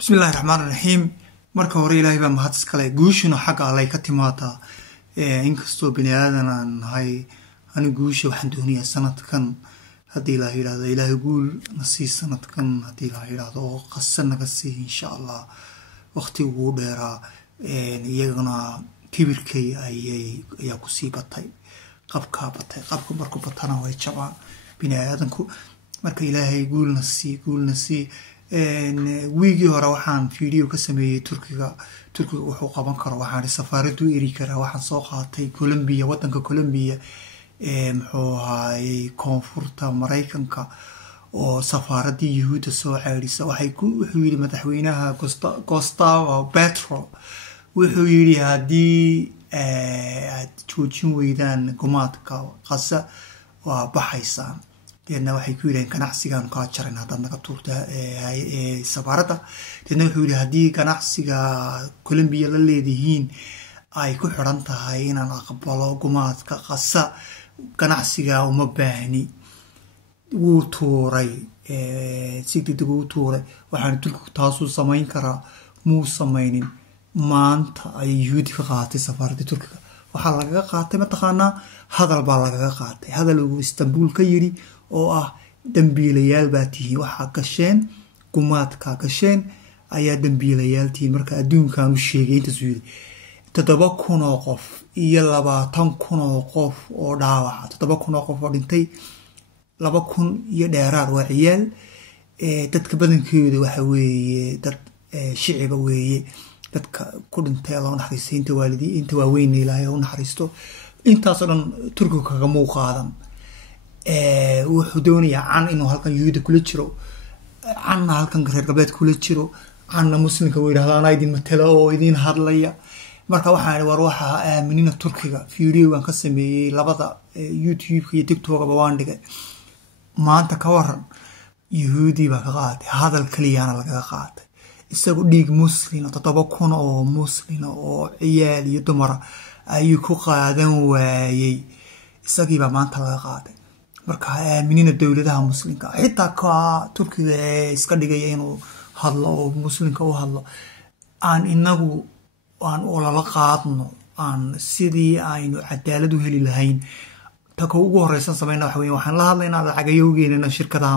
بسم الله الرحمن الرحيم. marka hore ilaahay baa mahad iska leh guushuna xaq Alle ka timaada inkastoo bini aadan aan nahay ani guusha waxaan doonayaa sanadkan hadii la yiraahdo ilaahay guul nasiib sanadkan hadii la yiraahdo oo qasan naga sii insha Allah waqti ugu dheeraa iyaguna kibirkay ayaa ku sii batay qabka markuu batana way jabaan bini aadanku marka ilaahay guul nasiib ويجي هرا وحان فيديو كسمي تركيا وحو قبان كرا وحان سفارتو إيري كرا وحان سوقاتي كولومبيا وطنك كولومبيا محو هاي كونفورتا مرايكنكا و سفارتي يهود سو عاريسا وحي كو وحويلي مدحوينها غوستافو بيترو وحويلي هادي توجين ويدان قماتكا قصة وبحيسان لأنه waxay ku yiraahdeen ganacsigan ka jaran hadda naga tuurta safarada lana wuxuu yiri hadii ganacsiga Colombia la leedahiin ay ku xiran tahay inaan aqbalo gumaadka qasa ganacsiga uma baahni wuu tuuray sigdid uu tuuray waxaan tulku taasu sameyn karaa muu sameynin maanta ay yuudi ka qaatay safarada Turkiga waxa laga qaatay ma taqaanaa hadal baa laga qaatay hadal uu Istanbul ka yiri oo ah dambiilayaal baatihi waxa gasheen gumaadka gasheen ayaa dambiilayaal tii marka adduunkan u sheegay inta soo yiri 7,000 oo qof iyo 20,000 oo qof oo dhaawac 7,000 oo qof oo dhintay 2,000 iyo dheeraad waa ciyaal dadka badankooda waxa weeye dad shicib weeye dadka ku dhintay loo naxariistay inta waalidii inta waaweyn ilaahay u naxariisto intaas oo dhan Turkiga kaga muuqaadan wuxuu doonayaa can inuu halkan yuhuuda kula jiro canna halkan reer galbeed kula jiro canna muslimka way yiraahdaan idin matala oo idin hadlaya marka waxaan war waxa aaminina Turkiga video aan ka sameeyay labada YouTube iyo TikTok ba waan dhigay maanta ka waran yuhuudi baa ka qaatay hadal kaliyana laga qaatay isagu dhiig muslim 7,000 oo muslim oo ciyaal iyo dumar ayuu ku qaadan waayay isagii baa maanta laga qaatay marka aaminina dawladaha muslimka xitaa ka Turkiga iska dhigay inuu hadlo oo muslimka u hadlo aan inagu aan olala qaadno aan sidii aynu cadaalad u heli lahayn ta ugu horeysan sameeyna waxa weeye waxaan la hadlaynaa lacagayowgeena shirkadaha